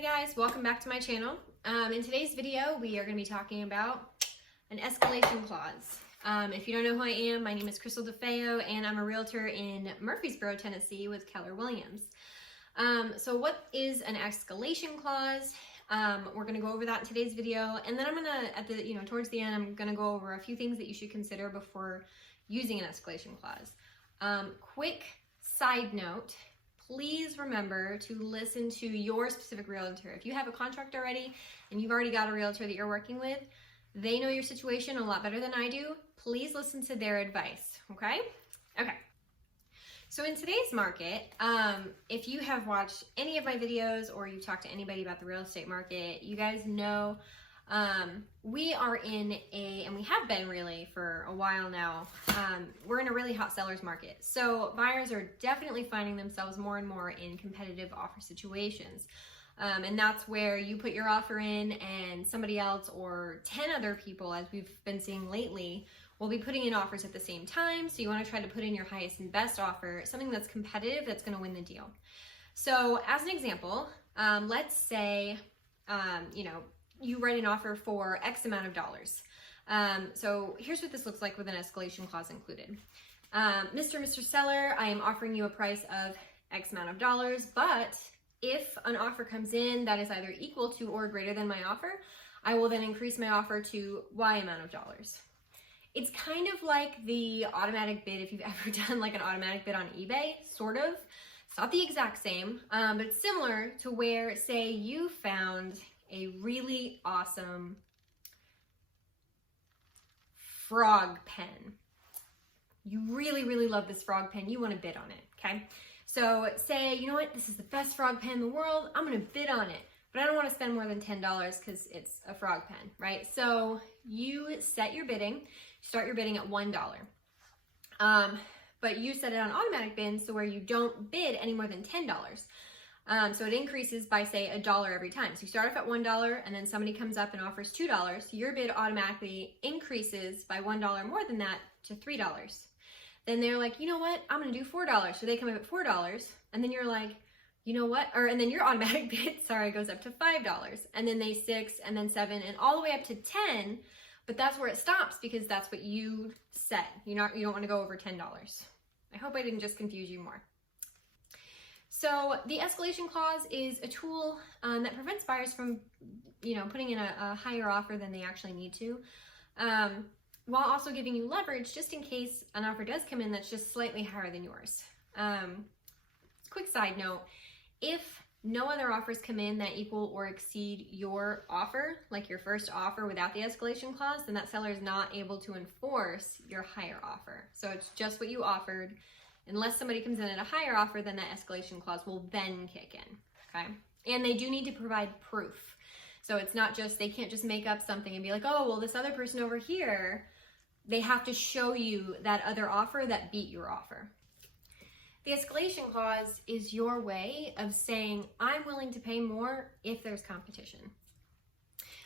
Hey guys, welcome back to my channel. In today's video, we are going to be talking about an escalation clause. If you don't know who I am, my name is 𝗘𝘀𝗰𝗹 and I'm a realtor in Murfreesboro, Tennessee with Keller Williams. So what is an escalation clause? We're going to go over that in today's video, and then I'm going to, towards the end, I'm going to go over a few things that you should consider before using an escalation clause. Quick side note. Please remember to listen to your specific realtor. If you have a contract already and you've already got a realtor that you're working with, they know your situation a lot better than I do. Please listen to their advice, okay? Okay. So in today's market, if you have watched any of my videos or you've talked to anybody about the real estate market, you guys know we are in and we have been really for a while now, we're in a really hot seller's market. So buyers are definitely finding themselves more and more in competitive offer situations. And that's where you put your offer in and somebody else or 10 other people, as we've been seeing lately, will be putting in offers at the same time. So you want to try to put in your highest and best offer, something that's competitive, that's going to win the deal. So as an example, let's say, you write an offer for X amount of dollars. So here's what this looks like with an escalation clause included. Mr. Seller, I am offering you a price of X amount of dollars, but if an offer comes in that is either equal to or greater than my offer, I will then increase my offer to Y amount of dollars. It's kind of like the automatic bid, if you've ever done like an automatic bid on eBay, sort of. It's not the exact same, but it's similar to where, say, you found a really awesome frog pen. You really, really love this frog pen. You want to bid on it, okay? So say, you know what, this is the best frog pen in the world. I'm going to bid on it, but I don't want to spend more than $10 because it's a frog pen, right? So you set your bidding, start your bidding at $1. But you set it on automatic bid, so where you don't bid any more than $10. So it increases by, say, $1 every time. So you start off at $1 and then somebody comes up and offers $2. Your bid automatically increases by $1 more than that to $3. Then they're like, you know what, I'm going to do $4. So they come up at $4 and then you're like, you know what, and then your automatic bid, goes up to $5. And then they 6 and then 7 and all the way up to 10. But that's where it stops because that's what you set. You don't want to go over $10. I hope I didn't just confuse you more. So the escalation clause is a tool that prevents buyers from, putting in a higher offer than they actually need to, while also giving you leverage just in case an offer does come in that's just slightly higher than yours. Quick side note, if no other offers come in that equal or exceed your offer, like your first offer without the escalation clause, then that seller is not able to enforce your higher offer. So it's just what you offered. Unless somebody comes in at a higher offer, then that escalation clause will then kick in, okay? And they do need to provide proof. So it's not just, they can't just make up something and be like, oh, well, this other person over here, they have to show you that other offer that beat your offer. The escalation clause is your way of saying, I'm willing to pay more if there's competition.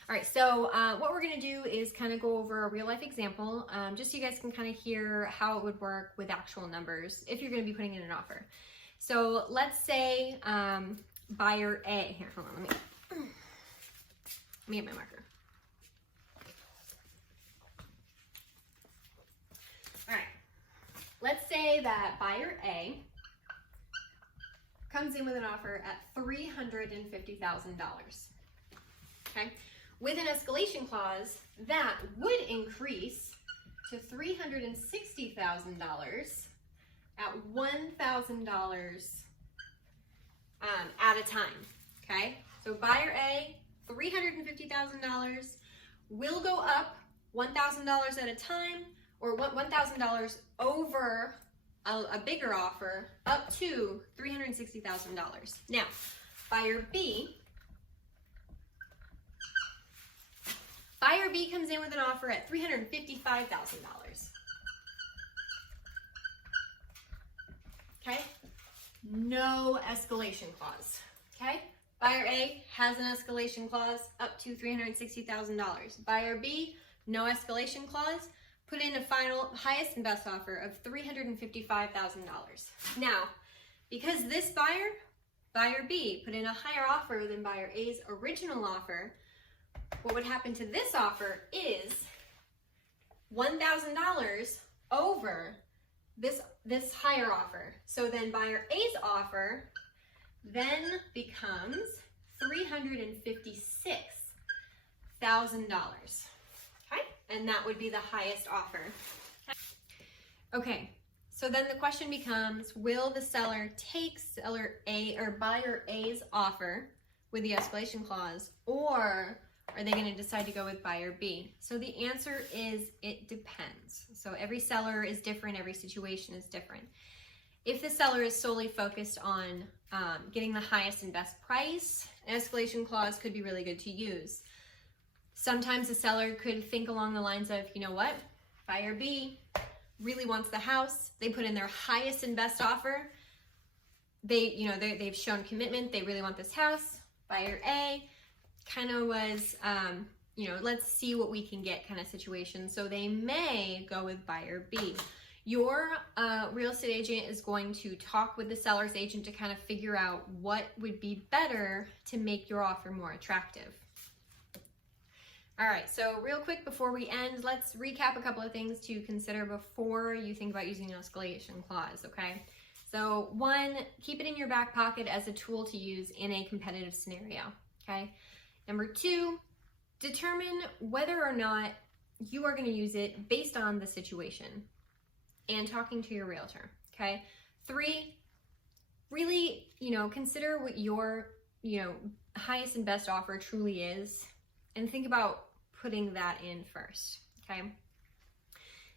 All right, so what we're gonna do is kind of go over a real life example, just so you guys can kind of hear how it would work with actual numbers if you're gonna be putting in an offer. So let's say buyer A, here, hold on, let me get my marker. All right, let's say that buyer A comes in with an offer at $350,000, okay? With an escalation clause, that would increase to $360,000 at $1,000 at a time, okay? So buyer A, $350,000 will go up $1,000 at a time, or $1,000 over a bigger offer up to $360,000. Now, buyer B comes in with an offer at $355,000. Okay? No escalation clause. Okay? Buyer A has an escalation clause up to $360,000. Buyer B, no escalation clause. Put in a final highest and best offer of $355,000. Now, because this buyer buyer B put in a higher offer than buyer A's original offer, what would happen to this offer is $1,000 over this higher offer. So then buyer A's offer then becomes $356,000. Okay, and that would be the highest offer. Okay, so then the question becomes, will the seller take seller A or buyer A's offer with the escalation clause, or are they going to decide to go with buyer B? So the answer is it depends. So every seller is different, every situation is different. If the seller is solely focused on getting the highest and best price, an escalation clause could be really good to use. Sometimes the seller could think along the lines of, you know what, buyer B really wants the house. They put in their highest and best offer. They've shown commitment. They really want this house. Buyer A kind of was, let's see what we can get kind of situation. So they may go with buyer B. Your real estate agent is going to talk with the seller's agent to kind of figure out what would be better to make your offer more attractive. All right, so real quick before we end, let's recap a couple of things to consider before you think about using an escalation clause, okay? So one, keep it in your back pocket as a tool to use in a competitive scenario, okay? Number two, determine whether or not you are going to use it based on the situation and talking to your realtor, okay? Three, really, consider what your, highest and best offer truly is and think about putting that in first, okay?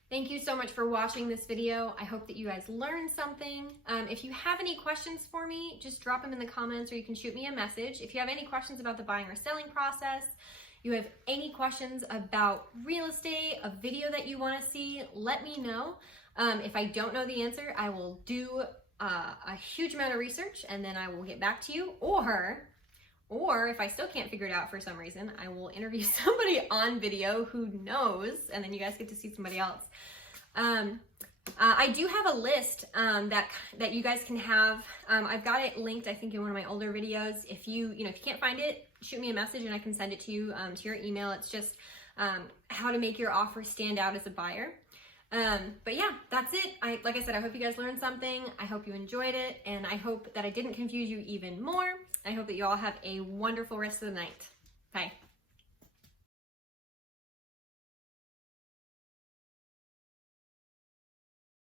Thank you so much for watching this video. I hope that you guys learned something. If you have any questions for me, just drop them in the comments or you can shoot me a message. If you have any questions about the buying or selling process, you have any questions about real estate, a video that you want to see, let me know. If I don't know the answer, I will do a huge amount of research and then I will get back to you. Or if I still can't figure it out for some reason, I will interview somebody on video who knows, and then you guys get to see somebody else. I do have a list that you guys can have. I've got it linked, I think, in one of my older videos. If you can't find it, shoot me a message and I can send it to you to your email. It's just how to make your offer stand out as a buyer. But yeah, that's it. Like I said, I hope you guys learned something. I hope you enjoyed it, and I hope that I didn't confuse you even more. I hope that you all have a wonderful rest of the night. Bye.